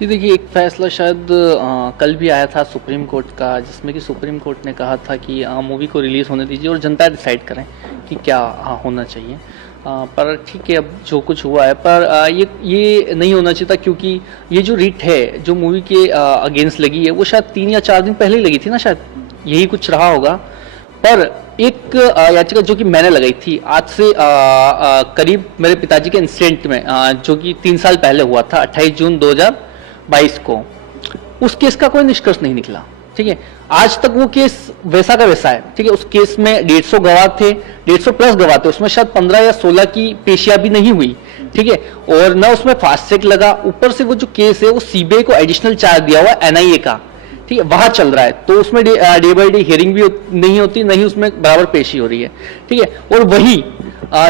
जी देखिए, एक फैसला शायद कल भी आया था सुप्रीम कोर्ट का, जिसमें कि सुप्रीम कोर्ट ने कहा था कि मूवी को रिलीज़ होने दीजिए और जनता डिसाइड करें कि क्या होना चाहिए। पर ठीक है, अब जो कुछ हुआ है, पर ये नहीं होना चाहिए था, क्योंकि ये जो रिट है जो मूवी के अगेंस्ट लगी है, वो शायद 3 या 4 दिन पहले ही लगी थी ना, शायद यही कुछ रहा होगा। पर एक याचिका जो कि मैंने लगाई थी आज से करीब मेरे पिताजी के इंसिडेंट में, जो कि 3 साल पहले हुआ था, 28 जून 2022 को, उस केस का कोई निष्कर्ष नहीं निकला। ठीक है, आज तक वो केस वैसा का वैसा है। ठीक है, उस केस में 150 गवाह थे, 150 प्लस गवाह थे, उसमें शायद 15 या 16 की पेशियां भी नहीं हुई। ठीक है, और ना उसमें फास्ट ट्रैक लगा, ऊपर से वो जो केस है वो सीबीआई को एडिशनल चार्ज दिया हुआ एनआईए का। ठीक है, वहां चल रहा है, तो उसमें डे बाई डे हियरिंग भी नहीं होती, नहीं उसमें बराबर पेशी हो रही है। ठीक है, और वही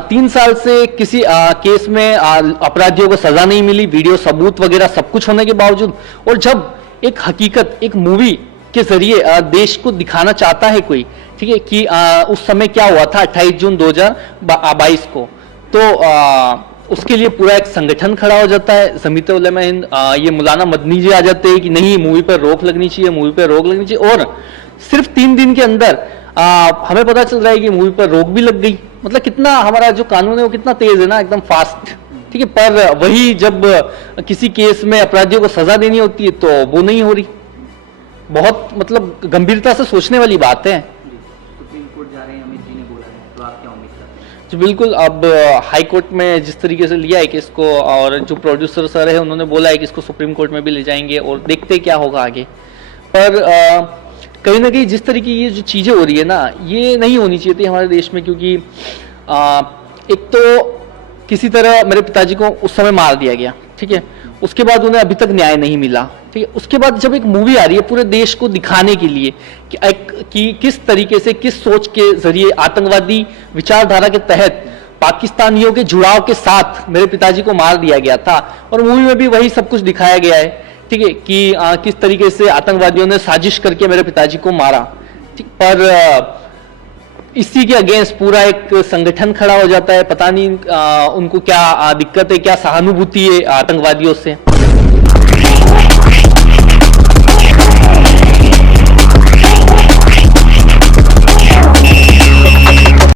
3 साल से किसी केस में अपराधियों को सजा नहीं मिली, वीडियो सबूत वगैरह सब कुछ होने के बावजूद, और जब एक हकीकत एक मूवी के जरिए देश को दिखाना चाहता है कोई, ठीक है, कि उस समय क्या हुआ था 28 जून 2022 को, तो उसके लिए पूरा एक संगठन खड़ा हो जाता है, जमीयत उलमा हिंद, ये मौलाना मदनी जी आ जाते हैं कि नहीं, मूवी पर रोक लगनी चाहिए, मूवी पर रोक लगनी चाहिए। और सिर्फ 3 दिन के अंदर हमें पता चल रहा है कि मूवी पर रोक भी लग गई। मतलब कितना हमारा जो कानून है वो कितना तेज है ना, एकदम फास्ट। ठीक है, पर वही जब किसी केस में अपराधियों को सजा देनी होती है तो वो नहीं हो रही। बहुत मतलब गंभीरता से सोचने वाली बात है। सुप्रीम कोर्ट जा रहे हैं, अमित जी ने बोला है, तो आप क्या उम्मीद करते हैं? जो बिल्कुल, अब हाई कोर्ट में जिस तरीके से लिया है कि इसको, और जो प्रोड्यूसर सर है उन्होंने बोला है कि इसको सुप्रीम कोर्ट में भी ले जाएंगे और देखते क्या होगा आगे। पर कहीं ना कहीं जिस तरीके की ये जो चीज़ें हो रही है ना, ये नहीं होनी चाहिए थी हमारे देश में, क्योंकि एक तो किसी तरह मेरे पिताजी को उस समय मार दिया गया। ठीक है, उसके बाद उन्हें अभी तक न्याय नहीं मिला। ठीक है, उसके बाद जब एक मूवी आ रही है पूरे देश को दिखाने के लिए कि किस तरीके से, किस सोच के जरिए आतंकवादी विचारधारा के तहत पाकिस्तानियों के जुड़ाव के साथ मेरे पिताजी को मार दिया गया था, और मूवी में भी वही सब कुछ दिखाया गया है। ठीक है, कि किस तरीके से आतंकवादियों ने साजिश करके मेरे पिताजी को मारा। ठीक, पर इसी के अगेंस्ट पूरा एक संगठन खड़ा हो जाता है। पता नहीं उनको क्या दिक्कत है, क्या सहानुभूति है आतंकवादियों से।